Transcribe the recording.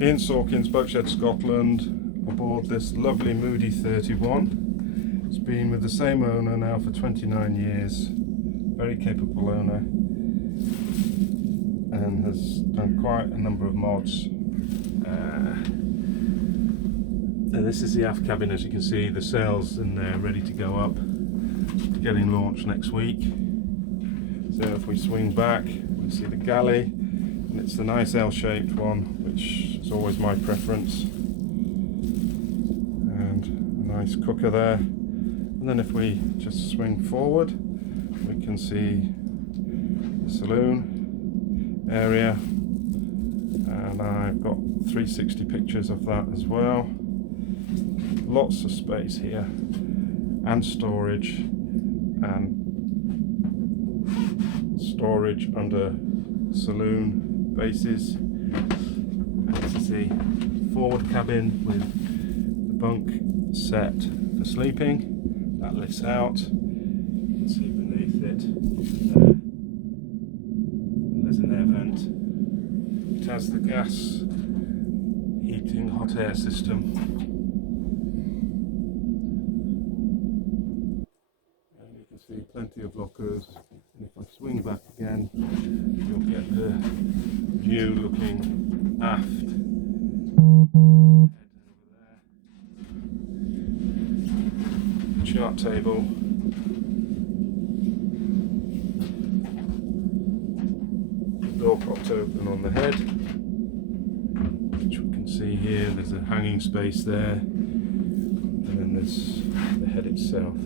in Sawkins, Boatshed, Scotland, aboard this lovely Moody 31. It's been with the same owner now for 29 years, very capable owner, and has done quite a number of mods. And this is the aft cabin. As you can see, the sails in there ready to go up, getting launched next week. So if we swing back, we see the galley, and it's the nice L-shaped one, which is always my preference, and a nice cooker there. And then if we just swing forward, we can see the saloon area, and I've got 360 pictures of that as well. Lots of space here, and storage under saloon bases. And you can see forward cabin with the bunk set for sleeping. That lifts out. You can see beneath it there. And there's an air vent. It has the gas heating hot air system. See plenty of lockers, and if I swing back again, you'll get the view looking aft. Head over there. Chart table. The door propped open on the head, which we can see here. There's a hanging space there, and then there's the head itself.